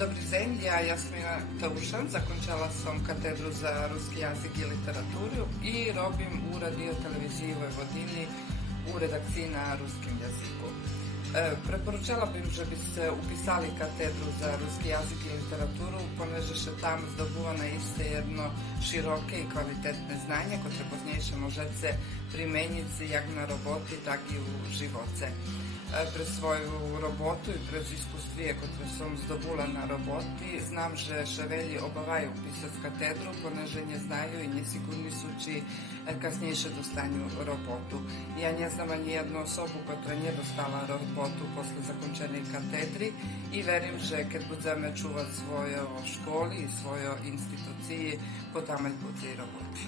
Dobry dzień, ja Jasmina Tavušan, zakończyła sam katedru za ruski jazyk i literaturu i robim u radio televiziji Vojvodini u redakciji na ruskim jeziku. Preporučala bym, żebyście upisali katedru za ruski jazyk i literaturu, ponieważ tam zdobywane jest jedno širokie i kvalitetne znanje, które później możecie primijeniti jak na roboti, tak i u živote. Pre svoju robotu i pre iskustvije koje sam zdobula na roboti, znam, že ševelji obavaju pisati katedru, poneže nje znaju i nesigurni su či kasnije dostanju robotu. Ja ne znam ani jednu osobu koja nije dostala robotu posle zakončene katedri i verim, že kad budeme čuvati svoje školi i svoje institucije, potamelj bude i roboti.